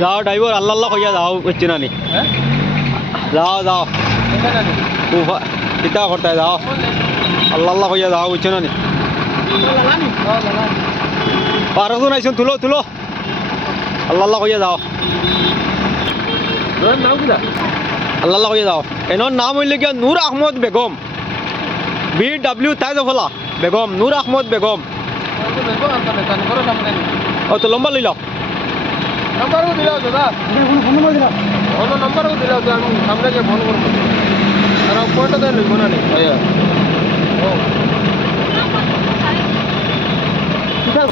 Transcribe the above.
যাও ড্রাইভার আল্লাহ আল্লাহ কইয়া যাও বুঝছি না নি যাও যাও চিন্তা করতে যাও আল্লাহ আল্লাহ কইয়া যাও বুঝছো না নি পারছো নাইছো তুলো তুলো আল্লাহ আল্লাহ কইয়া যাও আল্লাহ আল্লাহ কইয়া যাও এনার নাম হইলে গিয়া নূর আহমদ বেগম BW তাইজফলা বেগম নূর আহমদ বেগম ও তো লম্বা লইলাও नंबर को दिलाओ दादा फोन नंबर को दिलाओ हम सामने के फोन करबो আর ফটো দেন লইব না নি আয়া ও কিটা